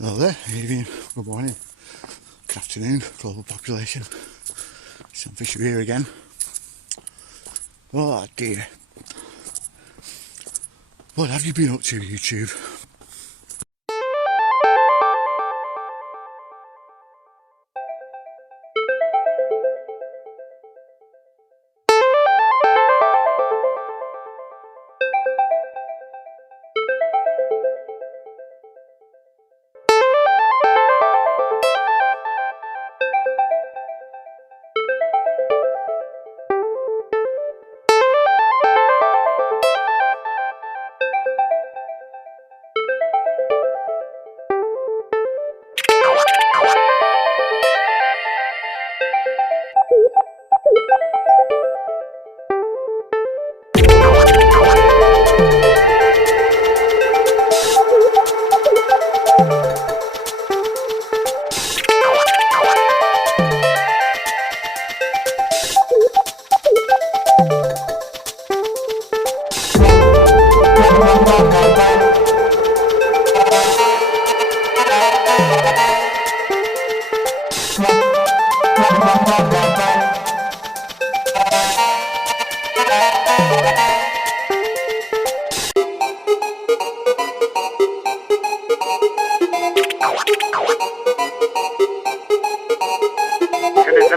Hello there, evening, good morning, good afternoon, global population. Sam Fisher here again. Oh dear. What have you been up to, YouTube?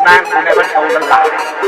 man who never told a lie.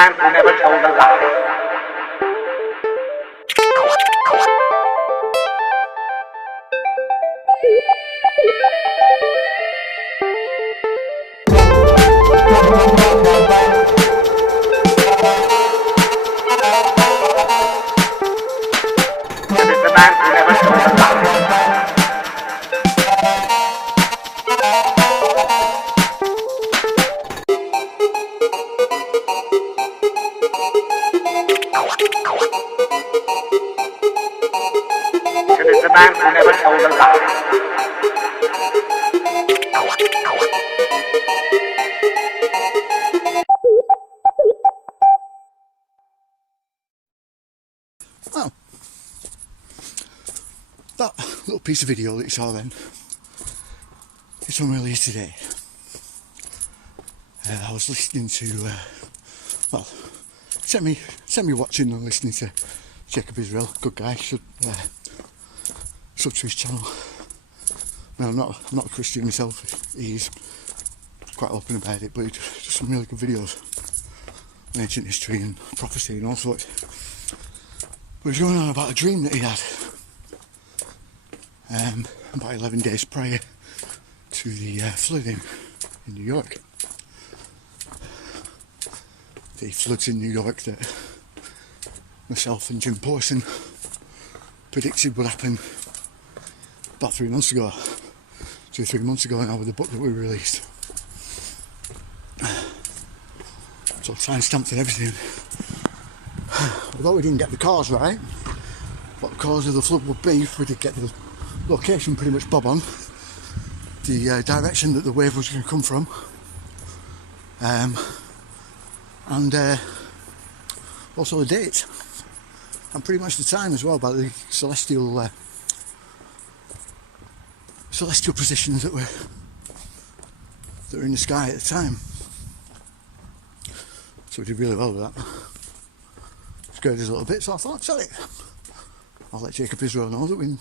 man who never told a lie. It is the man who never told a lie. It is the man who never told a lie. Well, that little piece of video that you saw then, it's unreleased today. I was listening to, well, semi-watching and listening to Jacob Israel, good guy, should sub to his channel. I mean, I'm not a Christian myself, he's quite open about it, but he does some really good videos on ancient history and prophecy and all sorts. But he was going on about a dream that he had about 11 days prior to the flood in New York. The floods in New York that myself and Jim Pawson predicted would happen about 3 months ago. 2 or 3 months ago now with the book that we released. So time-stamped and everything. Although we didn't get the cause right, what the cause of the flood would be, we did get the location pretty much bob on, the direction that the wave was going to come from, and also the date, and pretty much the time as well, by the celestial positions that were in the sky at the time. So we did really well with that. Scared us a little bit, so I thought, sorry, I'll let Jacob Israel know that we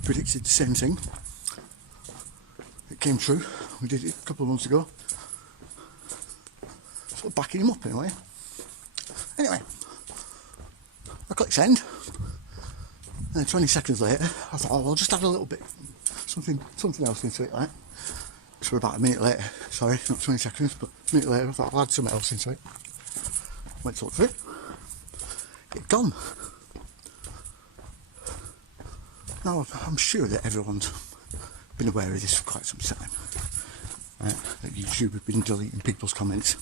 predicted the same thing. It came true. We did it a couple of months ago. Sort of backing him up anyway. Anyway, I clicked send, and then 20 seconds later, I thought, oh, I'll just add a little bit, something else into it, right? So about a minute later, sorry, not 20 seconds, but a minute later, I thought I'll add something else into it. Went to look for it. It's gone. Now, I'm sure that everyone's been aware of this for quite some time. That YouTube have been deleting people's comments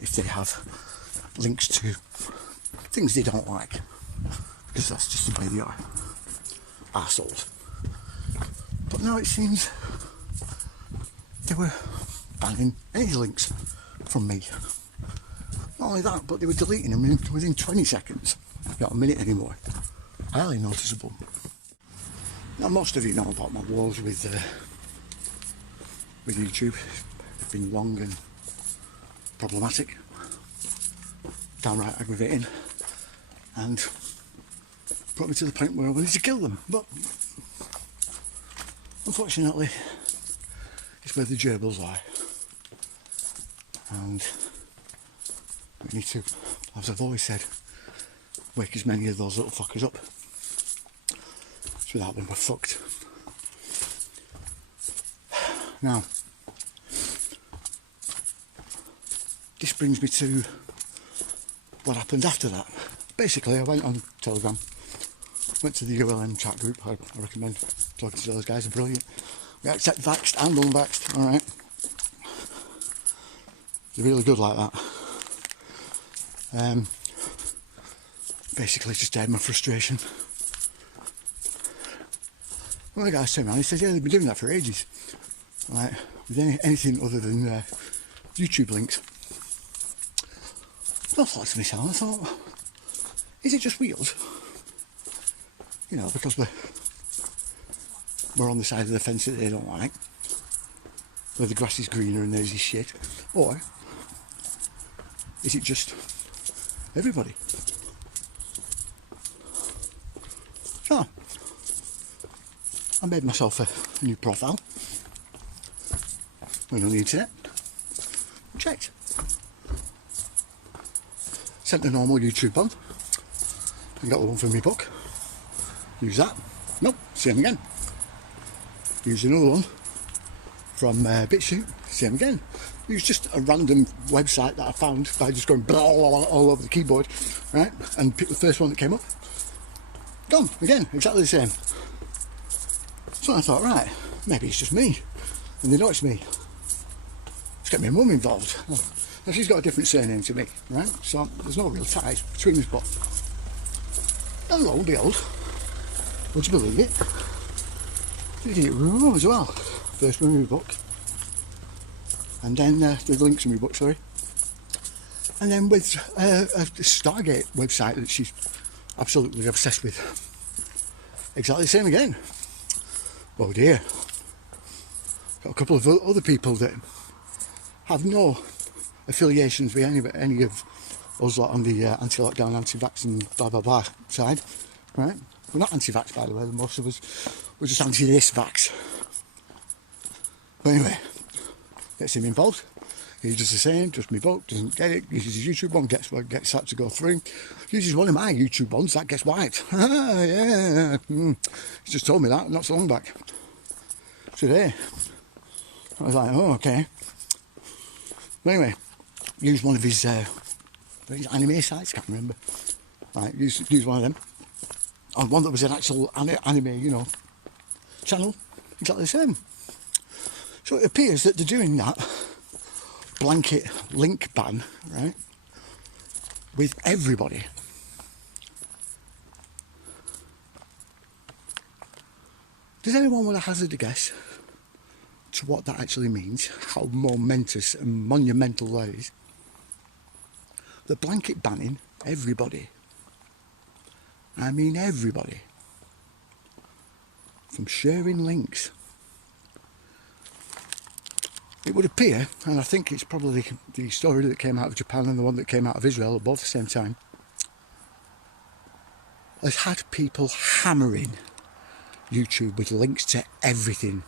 if they have links to things they don't like, because that's just the way they are. Arseholes. But now it seems they were banning any links from me. Not only that, but they were deleting them within 20 seconds, not a minute anymore. Highly noticeable. Now, most of you know about my woes with YouTube. They've been long and problematic, downright aggravating, and brought me to the point where I wanted to kill them. But unfortunately, it's where the gerbils lie, and we need to, as I've always said, wake as many of those little fuckers up. So without them, we're fucked. Now, this brings me to what happened after that. Basically, I went on Telegram, went to the ULM chat group. I recommend talking to those guys, they're brilliant. We accept vaxxed and unvaxxed, alright. They're really good like that. Basically just aired my frustration. One of the guys turned around, he said, yeah, they've been doing that for ages. Like, with anything other than YouTube links. So I thought to myself, I thought, is it just wheels? You know, because we're on the side of the fence that they don't like, where the grass is greener and there's this shit, or is it just everybody? So I made myself a new profile, went on the internet, checked. Sent the normal YouTube one. And got the one from my book. Use that. Nope, same again. Use another one from BitChute. Same again. Use just a random website that I found by just going blah, blah, blah, all over the keyboard, right? And pick the first one that came up. Gone again, exactly the same. So I thought, right, maybe it's just me, and they know it's me. Let's get my mum involved. Now she's got a different surname to me, right? So there's no real ties between us, but and lo and behold, would you believe it? They did it with my mum as well. First one in my book, and then the links in my book, sorry. And then with a Stargate website that she's absolutely obsessed with. Exactly the same again. Oh dear. Got a couple of other people that have no affiliations with any of us lot on the anti-lockdown, anti-vax and blah blah blah side, right? We're not anti-vax, by the way. Most of us, we're just anti-this vax. But anyway, gets him involved. He does the same, does my book, doesn't get it, uses his YouTube one, gets that to go through. Uses one of my YouTube ones, that gets wiped. Yeah. He just told me that not so long back. Today. I was like, oh, okay. But anyway, use one of his anime sites, can't remember. Right, use one of them. On one that was an actual anime, you know, channel. Exactly the same. So it appears that they're doing that blanket link ban, right, with everybody. Does anyone want to hazard a guess to what that actually means? How momentous and monumental that is? The blanket banning everybody. I mean everybody. From sharing links. It would appear, and I think it's probably the story that came out of Japan and the one that came out of Israel at both the same time, has had people hammering YouTube with links to everything.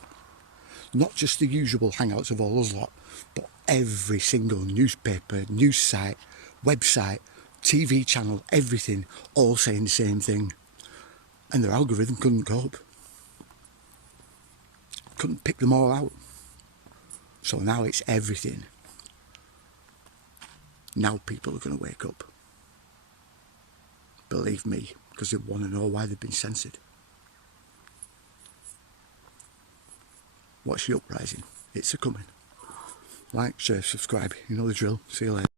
Not just the usual hangouts of all us lot, but every single newspaper, news site, website, TV channel, everything, all saying the same thing. And their algorithm couldn't cope. Couldn't pick them all out. So now it's everything. Now people are going to wake up. Believe me, because they want to know why they've been censored. Watch the uprising. It's a coming. Like, share, subscribe. You know the drill. See you later.